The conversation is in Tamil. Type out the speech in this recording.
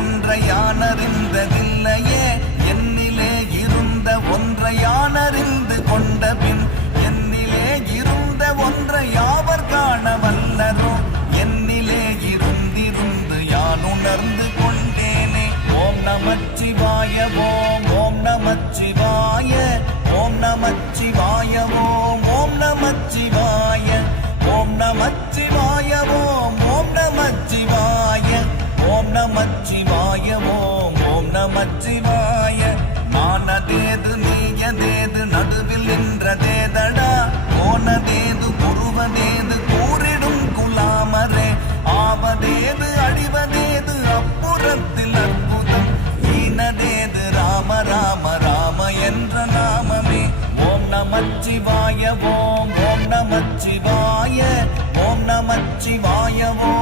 ஒன்றை யானறிந்ததில்லையே என்னிலே இருந்த ஒன்றை யானறிந்து கொண்ட பின் என்னிலே இருந்த ஒன்றை யாவர் காண வல்லரோ என்னிலே இருந்திருந்து யான் உணர்ந்து கொண்டேனே. ஓம் நமச்சிவாய ஓம் ஓம் நமச்சிவாய ஓம் நமச்சிவாய ஓம் ஓம் நமச்சிவாய ஓம் நமச்சிவாய ஓம் ஓம் நமச்சிவாய ஓம் நமச்சிவாய ஓம் ஓம் நமச்சிவாய. மானதேது நீயதேது நடுவில் நின்றதேதடா போனதேது புருவதேது கூறிடும் குலாமரே ஆவதேது அடிவதேது அப்புறத்தில் அற்புதம் ஈனதேது ராம ராம ராம என்ற நாமமே. ஓம் நமச்சிவாய ஓம் ஓம் நமச்சிவாய ஓம் நமச்சிவாய ஓம்